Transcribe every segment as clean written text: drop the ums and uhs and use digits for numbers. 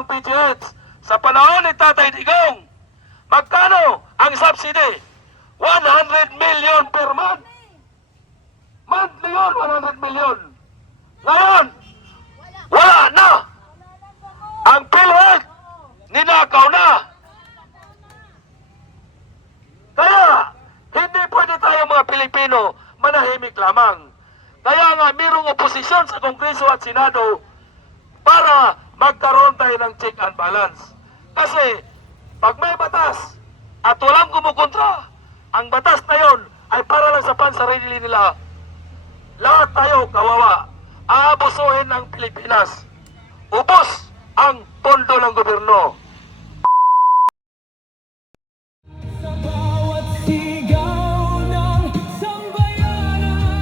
ang PGH. Sa panahon ni Tatay Digong, magkano ang subsidy? 100 million per month. Monthly yun, 100 million. Ngayon, wala na. Ang PhilHealth, ninakaw na. Kaya, hindi pwede tayo mga Pilipino manahimik lamang. Kaya nga, mayroong oposisyon sa Kongreso at Senado para magkaroon tayo ng check and balance. Kasi, pag may batas at walang kumukontra, ang batas na yon ay para lang sa pansarili nila. Lahat tayo kawawa. Aabusuhin ng Pilipinas. Ubos ang pondo ng gobyerno. Sa bawat sigaw ng sambayanan,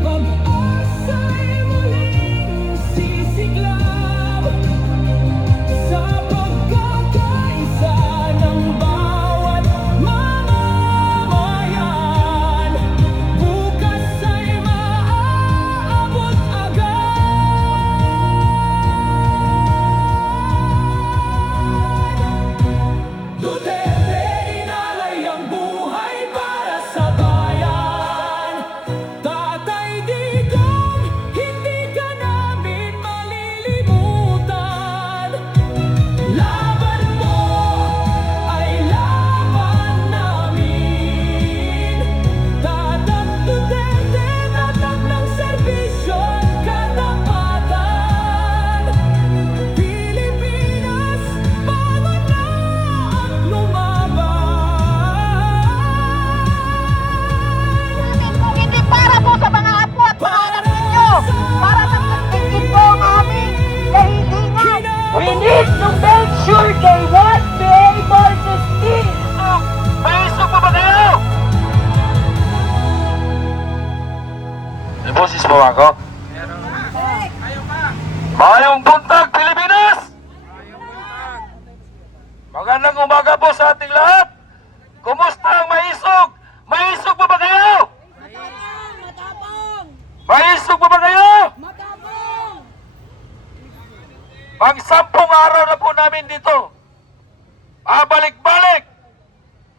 pag-asa'y muling sisiklab sa pagkakaisa ng bawat mamamayan. Bukas ay maaabot agad. Duterte, inalay ang buhay para sa bayan. Tatay Digong, hindi ka namin malilimutan. Laban mo ay laban namin. Tatak Duterte, tatak ng serbisyo at katapatan. Pilipinas, bago na at lumaban. Kung hindi para po sa mga apo at mga anak ninyo, para magpagtingin po ang aming kahilingan. We need to make sure they won't be able to steal us. May isok pa ba kayo? May boses po ako? Mayong buntag, Pilipinas! Magandang umaga po sa ating lahat. Kumusta ang maisog? Maisog pa ba kayo? Matapang! Maisog pa ba kayo? Matapang! Pang 10 araw na po namin dito. Pabalik-balik.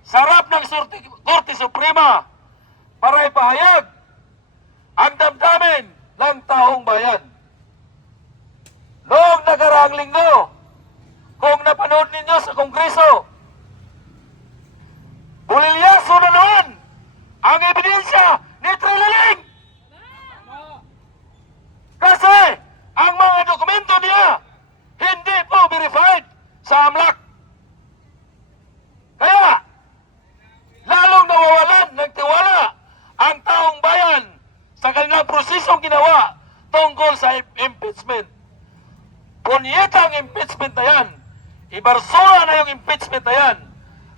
Sarap ng Korte Suprema para ipahayag ang damdamin ng taong bayan. Noong nakaraang linggo, kung napanood ninyo sa Kongreso, bulilyaso na noon ang ebidensya ni Trililing. Kasi ang mga dokumento niya hindi po verified sa AMLAC. Kaya, lalong nawawalan ng tiwala ang taong bayan sa kanilang prosesong ginawa tungkol sa impeachment. Punyeta ang impeachment na yan. Ibarsura na yung impeachment na yan.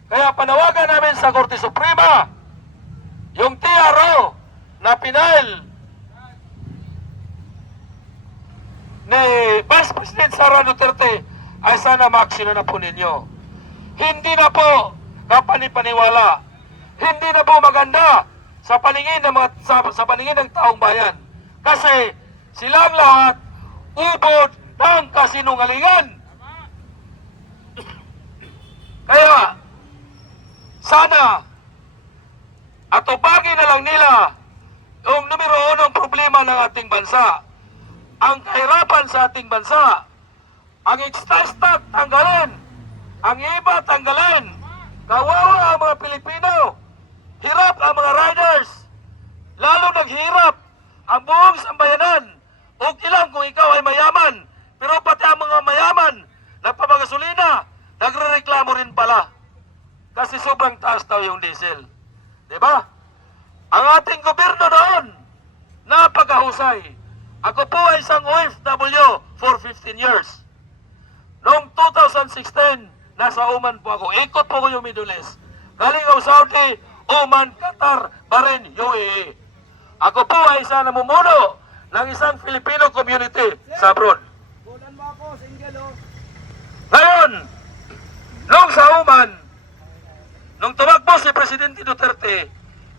Kaya panawagan namin sa Korte Suprema, yung TRO na pinail ni Vice President Sara Duterte ay sana maaksyonan na po ninyo. Hindi na po kapanipaniwala. Hindi na po maganda sa paningin ng sa paningin ng taong bayan. Kasi silang lahat ubod ng kasinungalingan. Kaya sana atupagin na lang nila yung numero 1 problema ng ating bansa. Ang kahirapan sa ating bansa. Ang extra stock tanggalin. Ang iba tanggalin. Kawawa ang mga Pilipino. Hirap ang mga riders. Lalo naghirap ang buong sambayanan. Okay lang kung ikaw ay mayaman. Pero pati ang mga mayaman, nagpapagasolina, nagre-reklamo rin pala. Kasi sobrang taas daw yung diesel. Diba? Ang ating gobyerno noon, napakahusay. Ako po ay isang OFW for 15 years. Noong 2016, nasa Oman po ako. Ikot po ko yung Middle East. Galing ako Saudi, Oman, Qatar, Bahrain, UAE. Ako po ay isa namumuno ng isang Filipino community sa abroad. Ngayon, nung sa Oman, nung tumakbo si Presidente Duterte,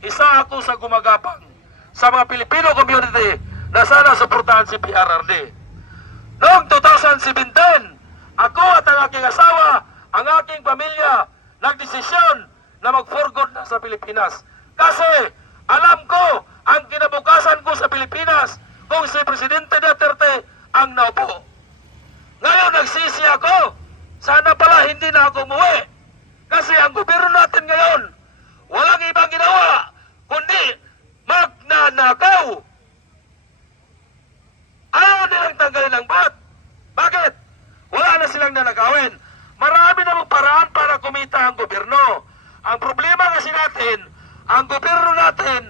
isa ako sa gumagapang sa mga Filipino community na sana suportahan si PRRD. Noong 2017, Pilipinas. Kasi alam ko ang kinabukasan ko sa Pilipinas kung si Presidente Duterte ang naupo. Ngayon nagsisi ako, sana pala hindi na ako umuwi. Kasi ang gobyerno natin ngayon, walang ibang ginawa, kundi magnanakaw. Ayaw nilang tanggalin ang BAT. Bakit? Wala na silang nanakawin. Marami namang paraan para kumita ang gobyerno. Ang problema kasi natin, ang gobyerno natin,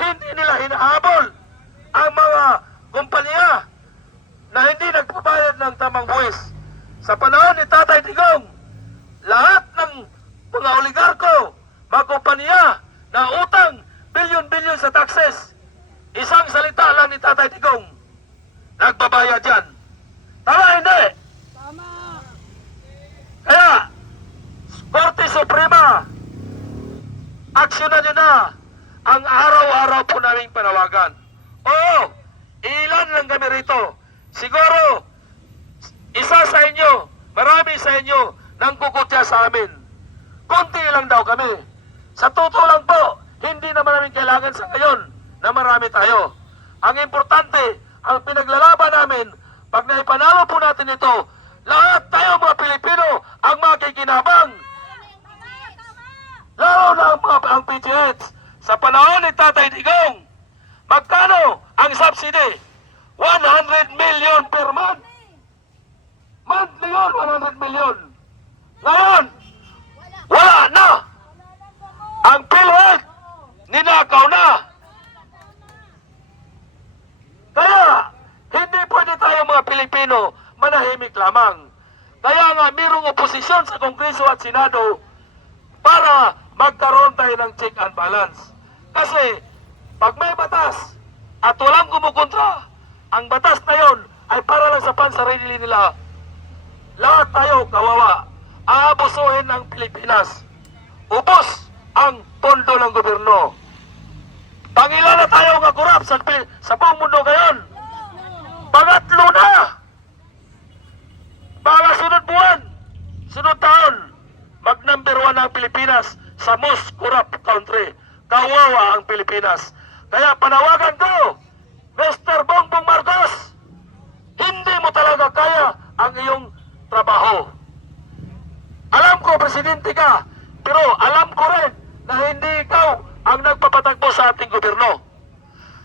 hindi nila hinahabol ang mga kumpanya na hindi nagpabayad ng tamang buwis. Sa panahon ni Tatay Digong, lahat ng mga oligarko, mga kumpanya na utang bilyon-bilyon sa taxes, isang salita lang ni Tatay Digong, nagbabayad yan. Tama hindi? Kaya, Korte Suprema, aksyonan nyo na ang araw-araw po naming panawagan. Oo, ilan lang kami rito. Siguro, isa sa inyo, marami sa inyo, nang kukutya sa amin. Konti lang daw kami. Sa totoo lang po, hindi naman namin kailangan sa ngayon na marami tayo. Ang importante, ang pinaglalaban namin, pag naipanalo po natin ito, lahat tayo mga Pilipino ang makikinabang. Lalo na ang PGH. Sa panahon ni Tatay Digong, magkano ang subsidy? 100 million per month. Monthly yun, 100 million. Ngayon, wala na. Ang PhilHealth, ninakaw na. Kaya, hindi pwede tayo mga Pilipino manahimik lamang. Kaya nga, mayroong oposisyon sa Kongreso at Senado para magkaroon tayo ng check and balance. Kasi, pag may batas at walang kumukontra, ang batas na yon ay para lang sa pansarili nila. Lahat tayo kawawa. Aabusuhin ng Pilipinas. Ubos ang pondo ng gobyerno. Pangilan na tayo nga kurap sa buong mundo ngayon. Pangatlo na. Para sunod buwan, sunod taon, mag-number 1 ang Pilipinas sa most corrupt country. Kawawa ang Pilipinas. Kaya panawagan ko, Mr. Bongbong Marcos, hindi mo talaga kaya ang iyong trabaho. Alam ko, presidente ka, pero alam ko rin na hindi ikaw ang nagpapatakbo sa ating gobyerno.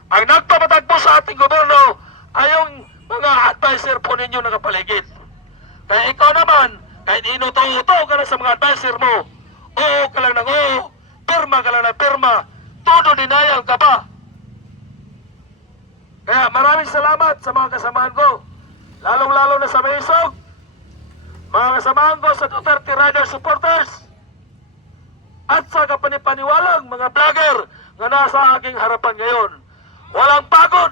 Ang nagpapatakbo sa ating gobyerno ay yung mga advisor po ninyo nakapaligid. Kaya ikaw naman, kahit inuto-uto ka na sa mga advisor mo, oo ka lang ng oo, pirma ka lang ng pirma, todo denial ka pa. Kaya maraming salamat sa mga kasamahan ko, lalong-lalo na sa Maysog, mga kasamahan ko sa Duterte Rider supporters, at sa kapanipaniwalang mga vlogger na nasa aking harapan ngayon. Walang pagod.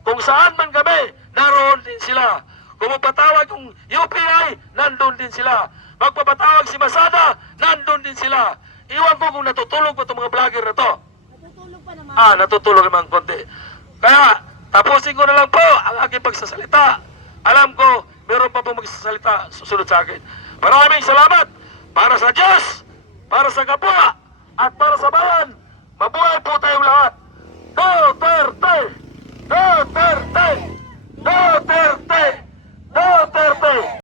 Kung saan man kami, naroon din sila. Kung magpatawag yung UPI, nandun din sila. Magpapatawag si Masada, nandun din sila. Iwan ko kung natutulog pa itong mga vlogger na to. Natutulog pa naman. Natutulog naman konti. Kaya, tapusin ko na lang po ang aking pagsasalita. Alam ko, meron pa po magsasalita susunod sa akin. Maraming salamat para sa Diyos, para sa kapwa, at para sa bayan. Mabuhay po tayong lahat. Duterte! Duterte! Duterte! Duterte!